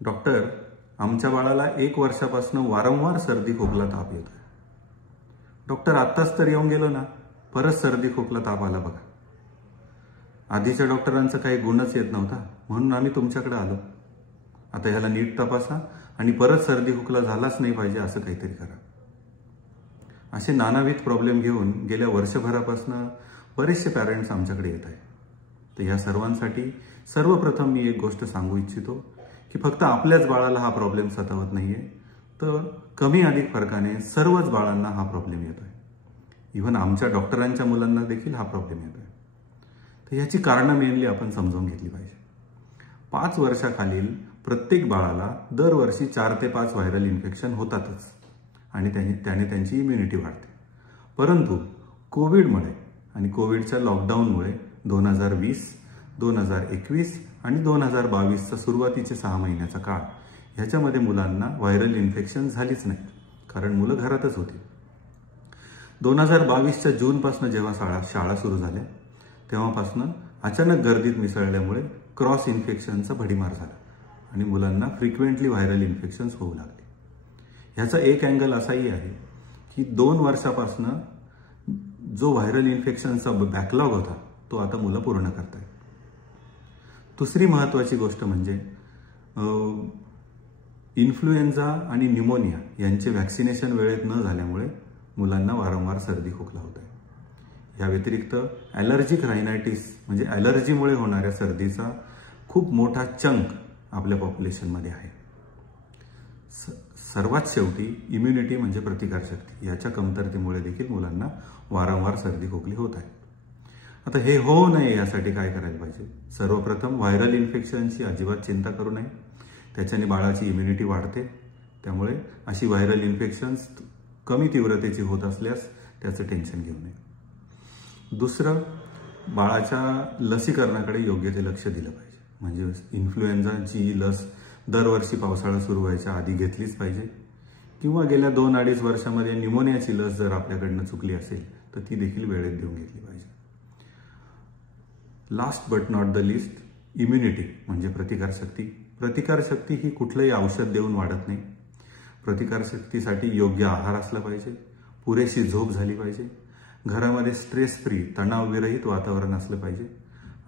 Doctor, आमच्या बाळाला 1 वर्षापासून वारंवार सर्दी खोकला ताप येतोय. डॉक्टर, आत्ताच तर येऊन गेलो ना, परत सर्दी खोकला ताप आला बघा. आधीच्या डॉक्टरांचा काही गुणच येत नव्हता, म्हणून आम्ही तुमच्याकडे आलो. आता ह्याला नीट तपासा आणि परत सर्दी खोकला झालाच नाही पाहिजे असं काहीतरी करा. असे नानाविध प्रॉब्लेम घेऊन गेल्या वर्षभरापासून बरेचसे पॅरेंट्स आमच्याकडे येत आहेत. तर या सर्वांसाठी सर्वप्रथम मी एक गोष्ट सांगू इच्छितो की फक्त आपल्याच बाळाला हा प्रॉब्लेम सतावत नाहीये, तर कमी अधिक फरकाने सर्वच बाळांना हा प्रॉब्लेम येतोय. इव्हन आमच्या डॉक्टरांच्या मुलांना देखील हा प्रॉब्लेम येतोय. तर याची कारणं मेनली आपण समजून घेतली पाहिजे. 5 वर्षाखालील प्रत्येक बाळाला दरवर्षी 4 ते 5 व्हायरल इन्फेक्शन होतातच आणि त्याने त्यांची इम्युनिटी वाढते. परंतु कोविडमुळे आणि कोविडच्या लॉकडाऊनमुळे 2020, 2021 आणि 2022चा सुरुवातीचे 6 महिन्याचा काळ ह्याच्यामध्ये मुलांना व्हायरल इन्फेक्शन झालीच नाही, कारण मुलं घरातच होती. 2022च्या जूनपासून जेव्हा शाळा सुरू झाल्या तेव्हापासून अचानक गर्दीत मिसळल्यामुळे क्रॉस इन्फेक्शनचा भडीमार झाला आणि मुलांना फ्रिक्वेंटली व्हायरल इन्फेक्शन्स होऊ लागले. ह्याचा एक अँगल असाही आहे की 2 वर्षापासून जो व्हायरल इन्फेक्शनचा बॅकलॉग होता तो आता मुलं पूर्ण करत आहेत. दुसरी महत्त्वाची गोष्ट म्हणजे इन्फ्लुएन्झा आणि न्यूमोनिया यांचे व्हॅक्सिनेशन वेळेत न झाल्यामुळे मुलांना वारंवार सर्दी खोकला होत आहे. या व्यतिरिक्त ॲलर्जिक रायनायटिस म्हणजे ॲलर्जीमुळे होणाऱ्या सर्दीचा खूप मोठा चंक आपल्या पॉप्युलेशनमध्ये आहे. सर्वात शेवटी इम्युनिटी म्हणजे प्रतिकारशक्ती, याच्या कमतरतेमुळे देखील मुलांना वारंवार सर्दी खोकली होत आहे. आता हे होऊ नये यासाठी काय करायला पाहिजे? सर्वप्रथम व्हायरल इन्फेक्शनची अजिबात चिंता करू नये. त्याच्याने बाळाची इम्युनिटी वाढते. त्यामुळे अशी व्हायरल इन्फेक्शन्स कमी तीव्रतेची होत असल्यास त्याचं टेन्शन घेऊ नये. दुसरं, बाळाच्या लसीकरणाकडे योग्य ते लक्ष दिलं पाहिजे. म्हणजे इन्फ्लुएन्झाची लस दरवर्षी पावसाळा सुरू व्हायच्या आधी घेतलीच पाहिजे, किंवा गेल्या 2-2.5 वर्षामध्ये न्यूमोनियाची लस जर आपल्याकडनं चुकली असेल तर ती देखील वेळेत देऊन घेतली पाहिजे. Last but not the list, immunity म्हणजे प्रतिकारशक्ती. प्रतिकारशक्ती ही कुठलंही औषध देऊन वाढत नाही. प्रतिकारशक्तीसाठी योग्य आहार असला पाहिजे, पुरेशी झोप झाली पाहिजे, घरामध्ये स्ट्रेस फ्री तणावविरहित वातावरण असलं पाहिजे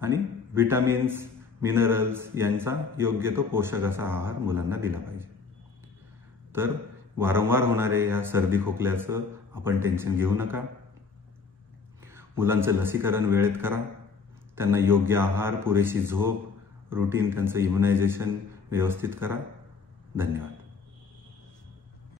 आणि विटामिन्स, मिनरल्स यांचा योग्य तो पोषक असा आहार मुलांना दिला पाहिजे. तर वारंवार होणाऱ्या या सर्दी खोकल्याचं आपण टेन्शन घेऊ नका. मुलांचं लसीकरण वेळेत करा. त्यांना योग्य आहार, पुरेशी झोप, रुटीन त्यांचं इम्युनायझेशन व्यवस्थित करा. धन्यवाद.